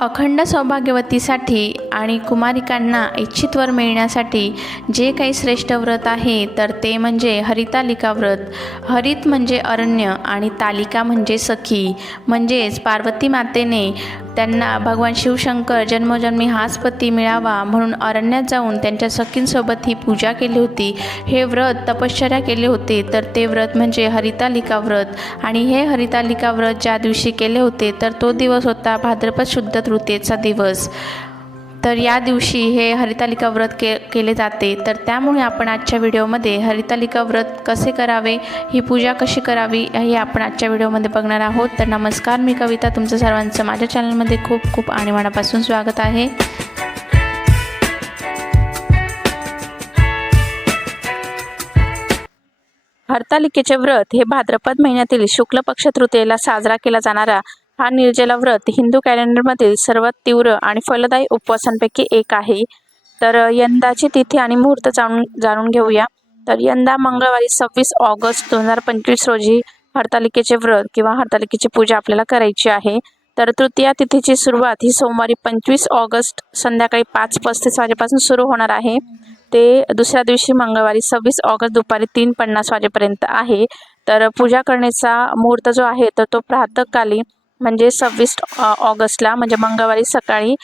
अखंड सौभाग्यवतीसाठी आणि कुमारिकांना इच्छित वर मिळण्यासाठी जे काही श्रेष्ठ व्रत आहे तर ते म्हणजे हरितालिका व्रत. हरित म्हणजे अरण्य आणि तालिका म्हणजे सखी. म्हणजेच पार्वती मातेने त्यांना भगवान शिवशंकर जन्मोजन्मी हाच पती मिळावा म्हणून अरण्यात जाऊन त्यांच्या सखींसोबत ही पूजा केली होती. हे व्रत तपश्चर्या केले होते तर ते व्रत म्हणजे हरितालिका व्रत. आणि हे हरितालिका व्रत ज्या दिवशी केले होते तर तो दिवस होता भाद्रपद शुद्ध तृतीयेचा दिवस. तर या दिवशी हे हरितालिका व्रत के केले जाते. तर त्यामुळे आपण आजच्या व्हिडिओमध्ये हरितालिका व्रत कसे करावे ही पूजा कशी करावी हे आपण आजच्या व्हिडिओमध्ये बघणार आहोत. तर नमस्कार मी कविता. तुमचं सर्वांचं माझ्या चॅनलमध्ये खूप खूप आणि मनापासून स्वागत आहे. हरतालिकेचे व्रत हे भाद्रपद महिन्यातील शुक्ल पक्ष तृतीयेला साजरा केला जाणारा हा निर्जला व्रत हिंदू कॅलेंडरमधील सर्वात तीव्र आणि फलदायी उपवासांपैकी एक आहे. तर यंदाची तिथी आणि मुहूर्त जाणून जाणून घेऊया. तर यंदा मंगळवारी सव्वीस ऑगस्ट दोन हजार पंचवीस रोजी हरतालिकेचे व्रत किंवा हरतालिकेची पूजा आपल्याला करायची आहे. तर तृतीया तिथीची सुरुवात ही सोमवारी पंचवीस ऑगस्ट संध्याकाळी पाच पस्तीस वाजेपासून सुरू होणार आहे. ते दुसऱ्या दिवशी मंगळवारी सव्वीस ऑगस्ट दुपारी तीन पन्नास वाजेपर्यंत आहे. तर पूजा करण्याचा मुहूर्त जो आहे तर तो प्रातःकाली म्हणजे सव्वीस ऑगस्टला म्हणजे मंगळवारी सकाळी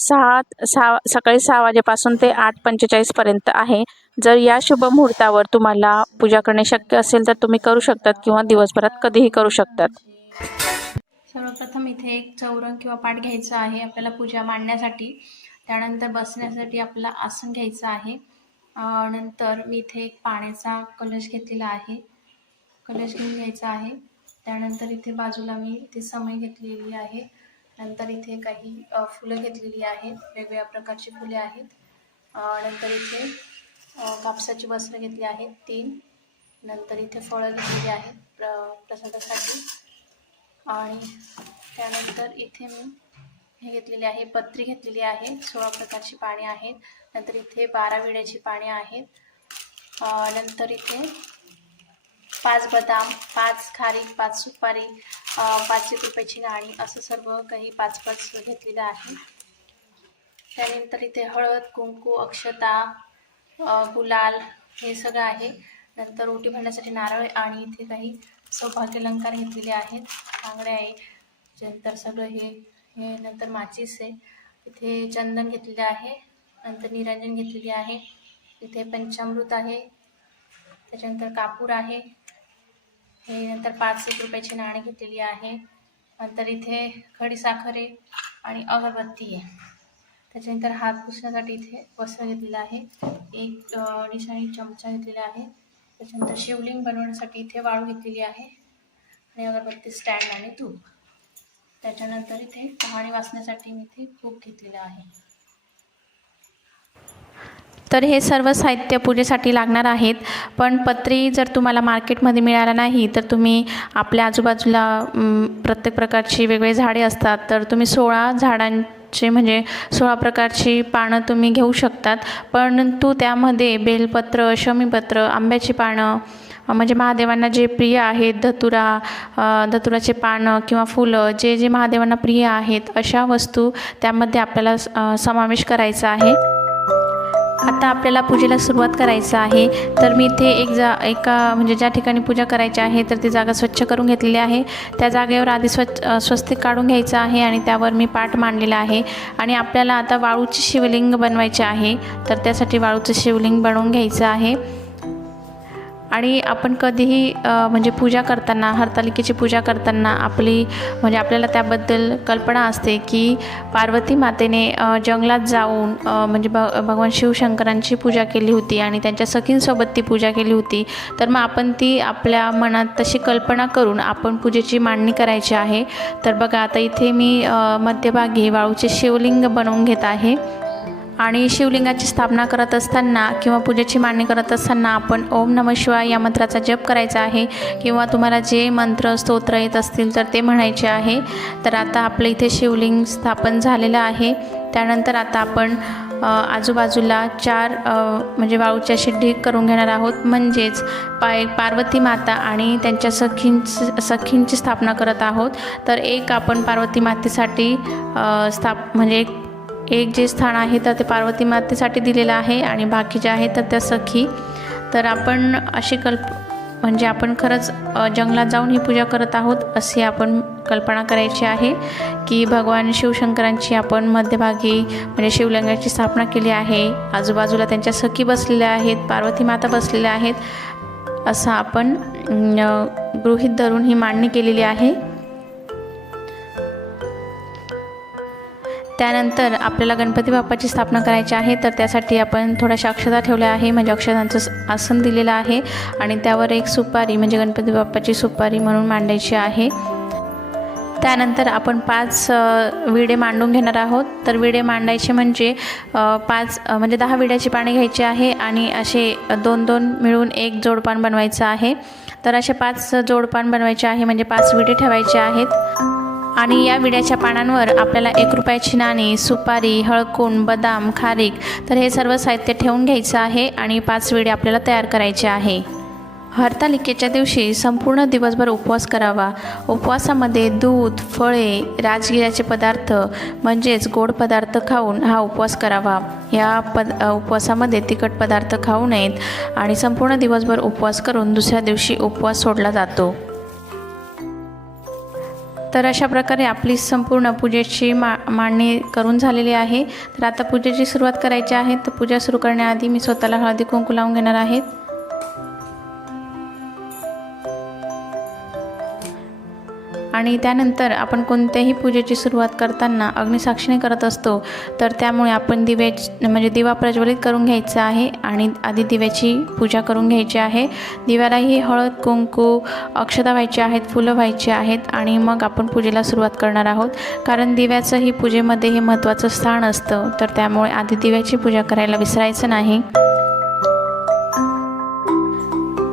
सहा सहा सकाळी सहा वाजेपासून ते आठ पंचेचाळीसपर्यंत आहे. जर या शुभ मुहूर्तावर तुम्हाला पूजा करणे शक्य असेल तर तुम्ही करू शकतात किंवा दिवसभरात कधीही करू शकतात. सर्वप्रथम इथे एक चौरंग किंवा पाठ घ्यायचा आहे आपल्याला पूजा मांडण्यासाठी. त्यानंतर बसण्यासाठी आपल्याला आसन घ्यायचं आहे. नंतर मी इथे एक पाण्याचा कलश घेतलेला आहे. कलश घेऊन घ्यायचा आहे. त्यानंतर इथे बाजूला मी इथे समय घेतलेली आहे. नंतर इथे काही फुलं घेतलेली आहेत. वेगवेगळ्या प्रकारची फुले आहेत. नंतर इथे कापसाची वस्त्र घेतली आहेत तीन. नंतर इथे फळं घेतलेली आहेत प्र प्रसादासाठी. आणि त्यानंतर इथे मी हे घेतलेली आहे पत्री घेतलेली आहे. सोळा प्रकारची पाणी आहेत. नंतर इथे बारा विड्याची पाणी आहेत. नंतर इथे पाच बदाम पाच खारी पाच सुपारी पाचशे रुपयाची नाणी असं सर्व काही पाच पाच घेतलेलं आहे. त्यानंतर इथे हळद कुंकू अक्षता गुलाल हे सगळं आहे. नंतर ओटी भरण्यासाठी नारळ आणि इथे काही सौभाग्य अलंकार घेतलेले आहेत. बांगड्या आहे. नंतर सगळं हे हे नंतर माचीस आहे. इथे चंदन घेतलेले आहे. नंतर निरंजन घेतलेली आहे. इथे पंचामृत आहे. त्याच्यानंतर कापूर आहे. हे नंतर पाच एक रुपयाची नाणी घेतलेली आहे. नंतर इथे खडीसाखर आहे आणि अगरबत्ती आहे. त्याच्यानंतर हात पुसण्यासाठी इथे वस्त्र घेतलेलं आहे. एक अं, डिश आणि चमचा घेतलेला आहे. त्याच्यानंतर शिवलिंग बनवण्यासाठी इथे वाळू घेतलेली आहे. आणि अगरबत्ती स्टँड आणि धूप त्याच्यानंतर इथे कहाणी वाचण्यासाठी मी इथे खूप घेतलेलं आहे. तर हे सर्व साहित्य पूजेसाठी लागणार आहेत. पण पत्री जर तुम्हाला मार्केटमध्ये मिळाला नाही तर तुम्ही आपल्या आजूबाजूला प्रत्येक प्रकारची वेगवेगळी झाडे असतात. तर तुम्ही सोळा झाडांचे म्हणजे सोळा प्रकारची पानं तुम्ही घेऊ शकतात. परंतु त्यामध्ये बेलपत्र शमीपत्र आंब्याची पानं म्हणजे महादेवांना जे प्रिय आहेत धतुरा धतुराचे पानं किंवा फुलं जे जे महादेवांना प्रिय आहेत अशा वस्तू त्यामध्ये आपल्याला समावेश करायचा आहे. आता आपल्याला पूजेला सुरुवात करायचं आहे. तर मी इथे एक जा एका म्हणजे ज्या ठिकाणी पूजा करायची आहे तर ती जागा स्वच्छ करून घेतलेली आहे. त्या जागेवर आधी स्वच्छ स्वस्तिक काढून घ्यायचं आहे आणि त्यावर मी पाठ मांडलेला आहे. आणि आपल्याला आता वाळूची शिवलिंग बनवायचे आहे. तर त्यासाठी वाळूचं शिवलिंग बनवून घ्यायचं आहे. आणि आपण कधीही म्हणजे पूजा करताना हरतालिकेची पूजा करताना आपली म्हणजे आपल्याला त्याबद्दल कल्पना असते की पार्वती मातेने जंगलात जाऊन म्हणजे भ भगवान शिवशंकरांची पूजा केली होती आणि त्यांच्या सखींसोबत ती पूजा केली होती. तर मग आपण ती आपल्या मनात तशी कल्पना करून आपण पूजेची मांडणी करायची आहे. तर बघा आता इथे मी मध्यभागी वाळूचे शिवलिंग बनवून घेत आहे. आणि शिवलिंगाची स्थापना करत असताना किंवा पूजेची मांडणी करत असताना आपण ओम नम शिवाय या मंत्राचा जप करायचा आहे. किंवा तुम्हाला जे मंत्र स्तोत्र येत असतील तर ते म्हणायचे आहे. तर आता आपलं इथे शिवलिंग स्थापन झालेलं आहे. त्यानंतर आता आपण आजूबाजूला चार म्हणजे वाळूच्या शिड्ढी करून घेणार आहोत. म्हणजेच पाय पार्वती माता आणि त्यांच्या सखींची सखींची स्थापना करत आहोत. तर एक आपण पार्वती मातेसाठी स्थाप म्हणजे एक एक जे स्थान आहे तर ते पार्वती मातेसाठी दिलेलं आहे आणि बाकी जे आहे तर त्या सखी. तर आपण अशी कल्प म्हणजे आपण खरंच जंगलात जाऊन ही पूजा करत आहोत अशी आपण कल्पना करायची आहे की भगवान शिवशंकरांची आपण मध्यभागी म्हणजे शिवलिंगाची स्थापना केली आहे. आजूबाजूला त्यांच्या सखी बसलेल्या आहेत पार्वती माता बसलेल्या आहेत असं आपण गृहित गृहीत धरून ही मांडणी केलेली आहे. त्यानंतर आपल्याला गणपती बाप्पाची स्थापना करायची आहे तर त्यासाठी आपण थोड्याशा अक्षता ठेवल्या आहे. म्हणजे अक्षतांचं आसन दिलेलं आहे आणि त्यावर एक सुपारी म्हणजे गणपती बाप्पाची सुपारी म्हणून मांडायची आहे. त्यानंतर आपण पाच विडे मांडून घेणार आहोत. तर विडे मांडायचे म्हणजे पाच म्हणजे दहा विड्याची पाने घ्यायची आहे आणि असे दोन दोन मिळून एक जोडपान बनवायचं आहे. तर असे पाच जोडपान बनवायचे आहे म्हणजे पाच विडे ठेवायचे आहेत. आणि या विड्याच्या पानांवर आपल्याला एक रुपयाची नाणी सुपारी हळकून बदाम खारीक तर हे सर्व साहित्य ठेवून घ्यायचं आहे आणि पाच विडे आपल्याला तयार करायचे आहे. हरतालिकेच्या दिवशी संपूर्ण दिवसभर उपवास करावा. उपवासामध्ये दूध फळे राजगिऱ्याचे पदार्थ म्हणजेच गोड पदार्थ खाऊन हा उपवास करावा. या पद उपवासामध्ये तिखट पदार्थ खाऊ नयेत आणि संपूर्ण दिवसभर उपवास करून दुसऱ्या दिवशी उपवास सोडला जातो. तर अशा प्रकारे आपली संपूर्ण पूजेची मा मांडणी करून झालेली आहे. तर आता पूजेची सुरुवात करायची आहे. तर पूजा सुरू करण्याआधी मी स्वतःला हळदी कुंकू लावून घेणार आहेत आणि त्यानंतर आपण कोणत्याही पूजेची सुरुवात करताना अग्निसाक्षीने करत असतो तर त्यामुळे आपण दिवे म्हणजे दिवा प्रज्वलित करून घ्यायचा आहे आणि आधी दिव्याची पूजा करून घ्यायची आहे. दिव्यालाही हळद कुंकू अक्षता व्हायची आहेत फुलं व्हायची आहेत आणि मग आपण पूजेला सुरुवात करणार आहोत. कारण दिव्याचंही पूजेमध्ये हे महत्त्वाचं स्थान असतं तर त्यामुळे आधी दिव्याची पूजा करायला विसरायचं नाही.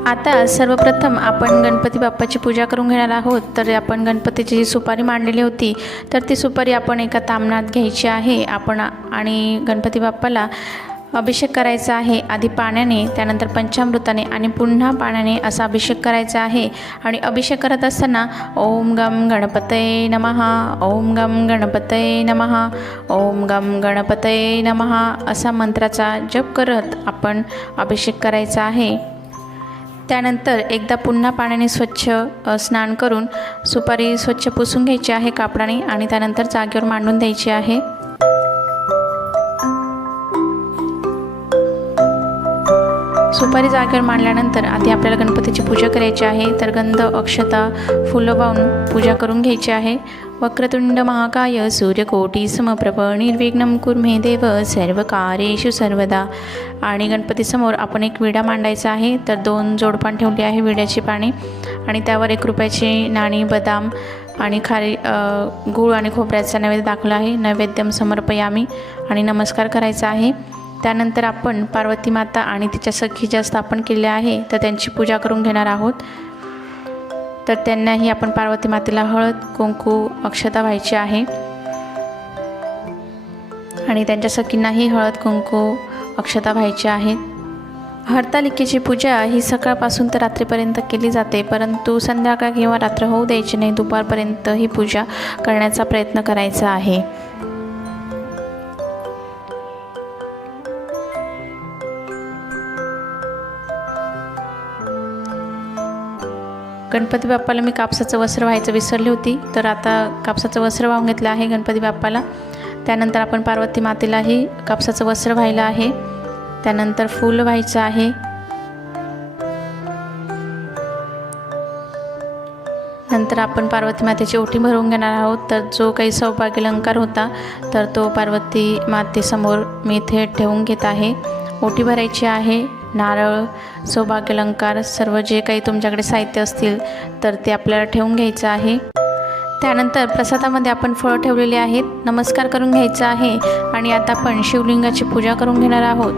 आता सर्वप्रथम आपण गणपती बाप्पाची पूजा करून घेणार आहोत. तर आपण गणपतीची जी सुपारी मांडलेली होती तर ती सुपारी आपण एका तामणात घ्यायची आहे. आपण आणि गणपती बाप्पाला अभिषेक करायचा आहे आधी पाण्याने त्यानंतर पंचामृताने आणि पुन्हा पाण्याने असा अभिषेक करायचा आहे. आणि अभिषेक करत असताना ओम गम गणपतये नमहा ओम गम गणपतये नमहा ओम गम गणपतये नमहा असा मंत्राचा जप करत आपण अभिषेक करायचा आहे. त्यानंतर एकदा पुन्हा पाण्याने स्वच्छ स्नान करून सुपारी स्वच्छ पुसून घ्यायची आहे कापडाने आणि त्यानंतर जागेवर मांडून द्यायची आहे. सुपारी जागेवर मांडल्यानंतर आधी आपल्याला गणपतीची पूजा करायची आहे. तर गंध अक्षता फुलं वाहून पूजा करून घ्यायची आहे. वक्रतुंड महाकाय सूर्यकोटी समप्रभ निर्विघ्न कुर्मे देव सर्व कार्येषु सर्वदा. आणि गणपतीसमोर आपण एक विडा मांडायचा आहे. तर दोन जोडपान ठेवली आहे विड्याची पाने. आणि त्यावर एक रुपयाची नाणी बदाम आणि खारी गूळ आणि खोबऱ्याचा नैवेद्य दाखवला आहे. नैवेद्यम समर्पयामी आणि नमस्कार करायचा आहे. त्यानंतर आपण पार्वती माता आणि तिच्या सखी ज्या स्थापन केल्या आहे तर त्यांची पूजा करून घेणार आहोत. तर त्यांनाही आपण पार्वती मातेला हळद कुंकू अक्षता व्हायची आहे. आणि त्यांच्या सखींनाही हळद कुंकू अक्षता व्हायची आहेत हरतालिकेची पूजा ही सकाळपासून तर रात्रीपर्यंत केली जाते परंतु संध्याकाळ किंवा रात्र होऊ द्यायची नाही दुपारपर्यंत ही पूजा करण्याचा प्रयत्न करायचा आहे. गणपती बाप्पाला मी कापसाचं वस्त्र व्हायचं विसरली होती. तर आता कापसाचं वस्त्र वाहून घेतलं आहे गणपती बाप्पाला. त्यानंतर आपण पार्वती मातेलाही कापसाचं वस्त्र व्हायला आहे. त्यानंतर फूल व्हायचं आहे. नंतर आपण पार्वती मातेची ओटी भरवून घेणार आहोत. तर जो काही सौभाग्य अलंकार होता तर तो पार्वती मातेसमोर मी इथे ठेवून घेत आहे. ओटी भरायची आहे. नारळ सौभाग्यलंकार सर्व जे काही तुमच्याकडे साहित्य असतील तर ते आपल्याला ठेवून घ्यायचं आहे. त्यानंतर प्रसादामध्ये आपण फळं ठेवलेले आहेत नमस्कार करून घ्यायचा आहे आणि आता आपण शिवलिंगाची पूजा करून घेणार आहोत.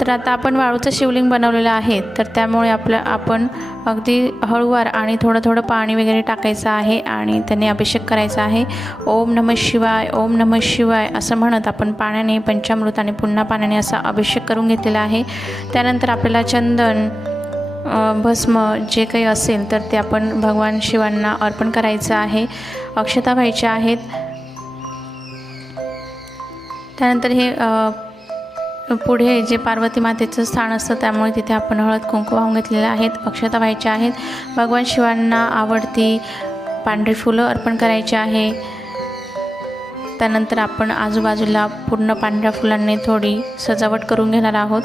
तर आता आपण वाळूचं शिवलिंग बनवलेलं आहे तर त्यामुळे आपलं आपण अगदी हळूवार आणि थोडं थोडं पाणी वगैरे टाकायचं आहे आणि त्याने अभिषेक करायचा आहे. ओम नमः शिवाय ओम नमः शिवाय असं म्हणत आपण पाण्याने पंचामृत आणि पुन्हा पाण्याने असा अभिषेक करून घेतलेला आहे. त्यानंतर आपल्याला चंदन भस्म जे काही असेल तर ते आपण भगवान शिवांना अर्पण करायचं आहे. अक्षता व्हायच्या आहेत. त्यानंतर हे पुढे जे पार्वती मातेचं स्थान असतं त्यामुळे तिथे आपण हळद कुंकू वाहून घेतलेले आहेत. अक्षता व्हायच्या आहेत. भगवान शिवांना आवडती पांढरी फुलं अर्पण करायची आहे. त्यानंतर आपण आजूबाजूला पूर्ण पांढऱ्या फुलांनी थोडी सजावट करून घेणार आहोत.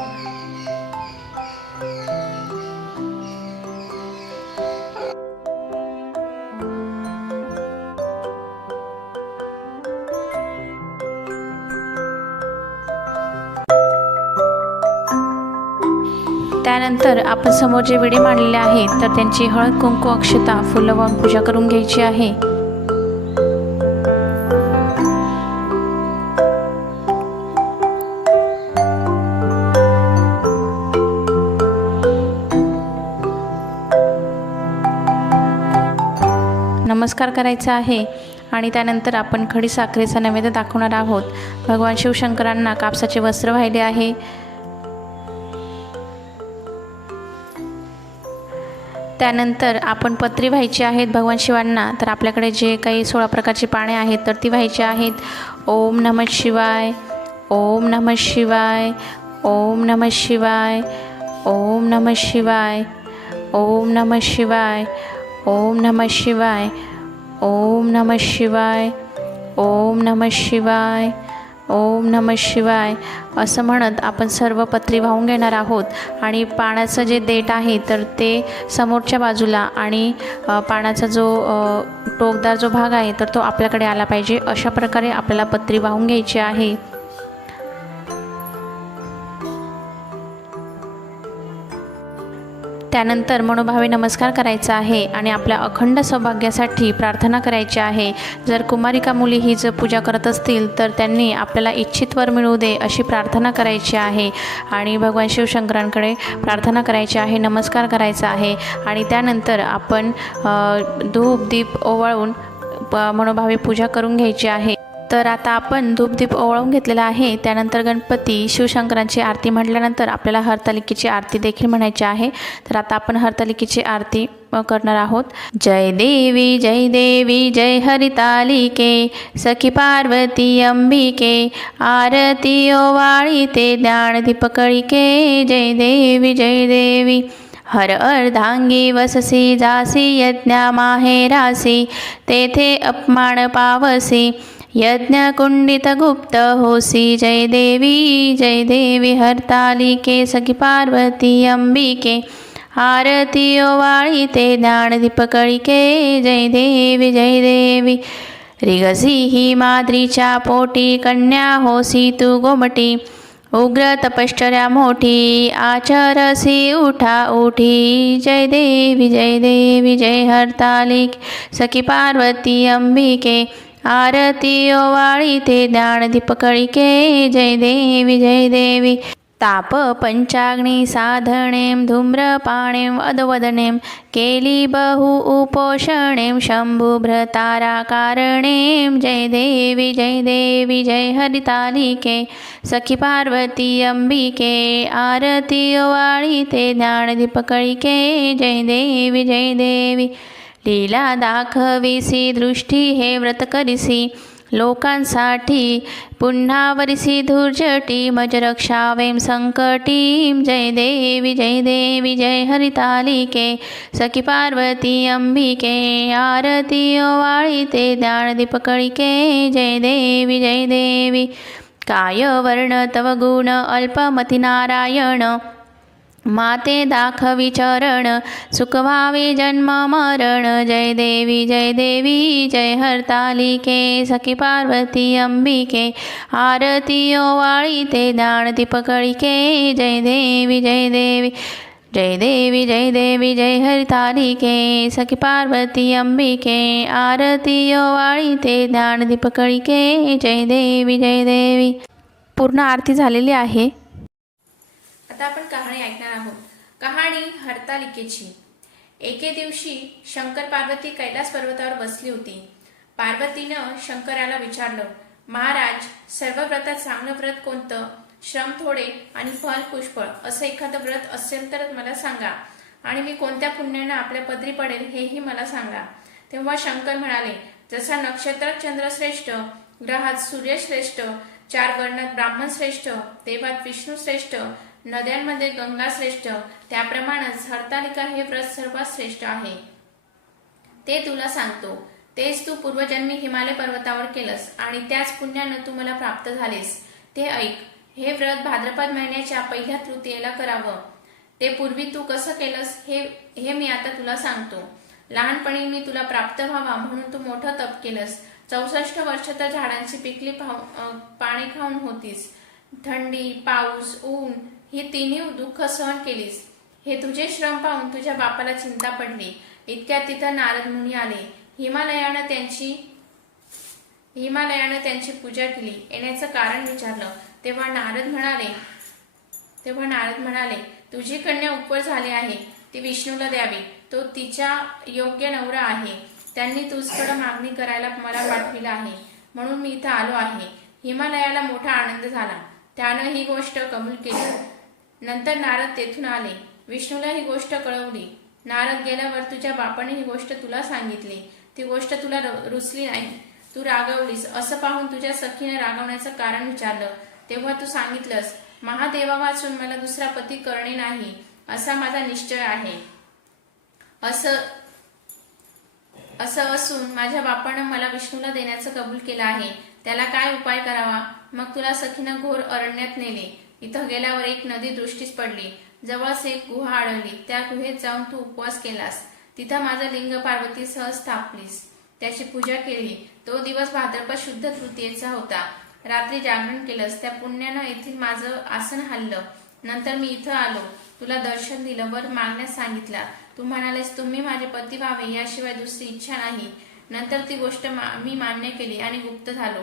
त्यानंतर आपण समोर जे विडे मांडलेले आहेत तर त्यांची हळद कुंकू अक्षता फुलं वाहून पूजा करून घ्यायची आहे. नमस्कार करायचा आहे आणि त्यानंतर आपण खडी साखरेचा नैवेद्य दाखवणार आहोत. भगवान शिवशंकरांना कापसाचे वस्त्र वाहिले आहे. त्यानंतर आपण पत्री व्हायची आहेत भगवान शिवांना. तर आपल्याकडे जे काही सोळा प्रकारची पाने आहेत तर ती व्हायची आहेत. ओम नमः शिवाय ओम नमः शिवाय ओम नमः शिवाय ओम नमः शिवाय ओम नमः शिवाय ओम नमः शिवाय ओम नमः शिवाय ओम नमः शिवाय ओम नमः शिवाय. असं म्हणत आपण सर्व पत्री वाहून घेणार आहोत आणि पाण्याचं जे देठ आहे तर ते समोरच्या बाजूला आणि पाण्याचा जो टोकदार जो भाग आहे तर तो आपल्याकडे आला पाहिजे. अशा प्रकारे आपल्याला पत्री वाहून घ्यायची आहे. त्यानंतर मनोभावे नमस्कार करायचा आहे आणि आपल्या अखंड सौभाग्यासाठी प्रार्थना करायची आहे. जर कुमारिका मुली ही जर पूजा करत असतील तर त्यांनी आपल्याला इच्छित वर मिळू दे अशी प्रार्थना करायची आहे. आणि भगवान शिवशंकरांकडे प्रार्थना करायची आहे नमस्कार करायचा आहे. आणि त्यानंतर आपण धूप दीप ओवाळून प- मनोभावे पूजा करून घ्यायची आहे. तर आता आपण धूपदीप ओवाळून घेतलेला आहे. त्यानंतर गणपती शिवशंकरांची आरती म्हटल्यानंतर आपल्याला हरतालिकेची आरती देखील म्हणायची आहे. तर आता आपण हरतालिकेची आरती करणार आहोत. जय देवी जय देवी जय हरितालिके सखी पार्वती अंबिके आरती ओवाळी ते ज्ञानदीपकळिके जय देवी जय देवी. हर अर्धांगी वससी जासी यज्ञा माहेरासी तेथे अपमान पावसी यज्ञ कुंडित गुप्त होसी जय देवी जय देवी हरतालिके सखी पार्वती अंबिके आरती ओवाळी ते ज्ञानदीप कळिके जय देवी जय देवी। रिगसी ही माद्रीच्या पोटी कन्या होसी तू गोमटी। उग्र तपश्चर्या मोठी आचरसी उठा उठी। जय देवी जय देवी जय हरतालिक सखी पार्वती अंबिके आरती ओवाळी ते ज्ञानदीप कळिके जय देवी जय देवी. ताप पंचाग्नी साधनें धूम्रपाणें अधवदनें केली बहु उपोषणें शम्भुभ्रताराकारणें जय देवी जय देवी जय हरितालिके सखी पार्वती अंबिके. आरती ओवाळी ते ज्ञानदीप कळिके जय देवी जय देवी. लीला दाखविसी दृष्टी हे व्रत करिसी. लोकांसाठी पुन्हा वरिसी धुर्जटी मज रक्षावेम संकटीम. जय देवी जय देवी जय हरितालिके. सखी पार्वती अंबिके आरती ओवाळीते ते ज्ञानदीप जय देवी जय देवी. काय वर्ण तव गुण अल्पमती नारायण. माते दाखवी चरण सुखवावे जन्म मरण जय देवी जय देवी जय हरतालिके सखी पार्वती अंबिके आरती ओवाळी ते दान दीपकळिके जय देवी जय देवी जय देवी जय देवी जय हरितालिके सखी पार्वती अंबिके आरती वाळी ते ज्ञानदीप कळिके जय देवी जय देवी. पूर्ण आरती झालेली आहे. आता आपण कहाणी ऐकणार आहोत. कहाणी हरतालिकेची. एके दिवशी शंकर पार्वती कैलास पर्वतावर बसली होती. पार्वतीनं शंकराला विचारलं महाराज सर्व व्रतात चांगलं व्रत कोणतं? श्रम थोडे आणि फल पुष्पळ असं एखादं व्रत असेल तर मला सांगा. आणि मी कोणत्या पुण्यानं आपल्या पदरी पडेल हेही मला सांगा. तेव्हा शंकर म्हणाले जसा नक्षत्रात चंद्रश्रेष्ठ ग्रहात सूर्यश्रेष्ठ चार वर्णात ब्राह्मण श्रेष्ठ देवात विष्णू श्रेष्ठ नद्यांमध्ये गंगा श्रेष्ठ त्याप्रमाणेच हरतालिका हे व्रत सर्वात श्रेष्ठ आहे. ते तुला सांगतो. तेच तू पूर्वजन्मी हिमालय पर्वतावर केलंस आणि त्याच पुण्यानं तू मला प्राप्त झालेस. ते ऐक. हे व्रत भाद्रपद महिन्याच्या पहिल्या तृतीयेला करावं. ते पूर्वी तू कसं केलंस हे हे मी आता तुला सांगतो. लहानपणी मी तुला प्राप्त व्हावा म्हणून तू मोठं तप केलंस. चौसष्ट वर्ष तर झाडांची पिकली पाणी खाऊन होतीस. थंडी पाऊस ऊन हे तिन्ही दुःख सहन केलीस. हे तुझे श्रम पाहून तुझ्या बापाला चिंता पडली. इतक्यात तिथं नारद मुनी आले. हिमालयानं त्यांची हिमालयानं त्यांची पूजा केली. येण्याचं कारण विचारलं. तेव्हा नारद म्हणाले तेव्हा नारद म्हणाले तुझी कन्या उपवर झाली आहे. ती विष्णूला द्यावी. तो तिच्या योग्य नवरा आहे. त्यांनी तुझकडं मागणी करायला मला पाठविलं आहे. म्हणून मी इथं आलो आहे. हिमालयाला मोठा आनंद झाला. त्यानं ही गोष्ट कबूल केली. नंतर नारद तेथून आले. विष्णूला ही गोष्ट कळवली. नारद गेल्यावर तुझ्या बापाने ही गोष्ट तुला सांगितली. ती गोष्ट तुला र- रुचली नाही. तू रागवलीस. असं पाहून तुझ्या सखीने रागवण्याचं कारण विचारलं. तेव्हा तू सांगितलंस महादेवा वाचून मला दुसरा पती करणे नाही. असा माझा निश्चय आहे. असं असं असून माझ्या बापानं मला विष्णूला देण्याचं कबूल केलं आहे. त्याला काय उपाय करावा? मग तुला सखीनं घोर अरण्यात नेले. इथं गेल्यावर एक नदी दृष्टीस पडली. जवळच एक गुहा आढळली. त्या गुहेत जाऊन तू उपवास केलास. तिथं माझं लिंग पार्वती सह स्थापलीस. त्याची पूजा केली. तो दिवस भाद्रपद शुद्ध तृतीयेचा होता. रात्री जागरण केलंस. त्या पुण्यानं येथील माझं आसन हल्लं नंतर मी इथं आलो. तुला दर्शन दिलं. वर मागण्यास सांगितला. तू म्हणालेस तुम्ही माझे पती व्हावे याशिवाय दुसरी इच्छा नाही. नंतर ती गोष्ट मी मान्य केली आणि गुप्त झालो.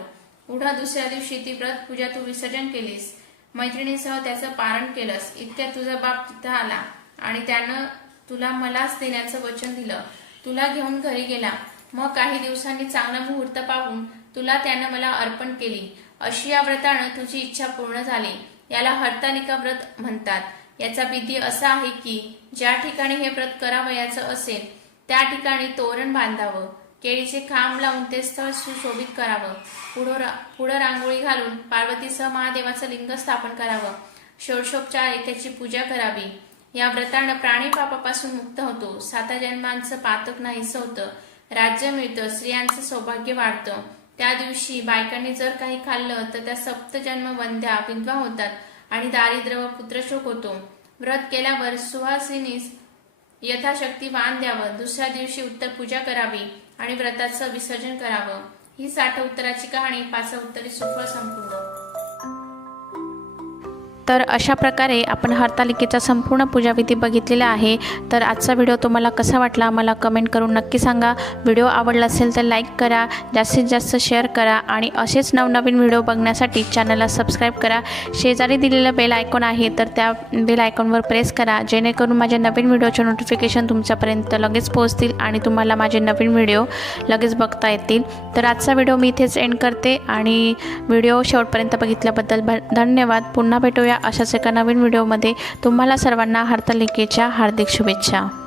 पुढं दुसऱ्या दिवशी ती व्रत पूजा तू विसर्जन केलीस. मैत्रिणीसह त्याचं पारण केलंस. इतक्यात तुझा बाप तिथं आला आणि त्यानं तुला मलाच देण्याचं वचन दिलं. तुला घेऊन घरी गेला. मग काही दिवसांनी चांगला मुहूर्त पाहून तुला त्यानं मला अर्पण केली. अशी या व्रतानं तुझी इच्छा पूर्ण झाली. याला हरतालिका व्रत म्हणतात. याचा विधी असा आहे की ज्या ठिकाणी हे व्रत करावयाचं असेल त्या ठिकाणी तोरण बांधावं. केळीचे खांब लावून ते स्थळ सुशोभित करावं. पुढं पुढं रांगोळी घालून पार्वतीसह महादेवाचं लिंग स्थापन करावं. षोडशोपचार त्याची पूजा करावी. या व्रतानं प्राणी पापापासून मुक्त होतो. साता जन्मांचं पातक नाहीसं होतं. राज्य मिळतं. स्त्रियांचं सौभाग्य वाढतं. त्या दिवशी बायकांनी जर काही खाल्लं तर त्या सप्तजन्म वंध्या विधवा होतात आणि दारिद्र्य व पुत्रशोक होतो. व्रत केल्यावर सुहासिनीस यथाशक्ती वाण द्यावं. दुसऱ्या दिवशी उत्तर पूजा करावी. आणि व्रताचं विसर्जन करावं. ही साठ उत्तराची कहाणी पाच उत्तरी सुफळ संपूर्ण. तर अशा प्रकारे आपण हरतालिकेचा संपूर्ण पूजाविधी बघितलेला आहे. तर आजचा व्हिडिओ तुम्हाला कसा वाटला मला कमेंट करून नक्की सांगा. व्हिडिओ आवडला असेल तर लाईक करा जास्तीत जास्त शेअर करा आणि असेच नवनवीन व्हिडिओ बघण्यासाठी चॅनलला सबस्क्राईब करा. शेजारी दिलेलं बेल आयकॉन आहे तर त्या बेल आयकॉनवर प्रेस करा. जेणेकरून माझ्या नवीन व्हिडिओचे नोटिफिकेशन तुमच्यापर्यंत लगेच पोहोचतील आणि तुम्हाला माझे नवीन व्हिडिओ लगेच बघता येतील. तर आजचा व्हिडिओ मी इथेच एंड करते आणि व्हिडिओ शेवटपर्यंत बघितल्याबद्दल भ धन्यवाद. पुन्हा भेटूया. भेटूया अशाच एका नवीन व्हिडिओमध्ये. तुम्हाला सर्वांना हरतालिकेच्या हार्दिक शुभेच्छा.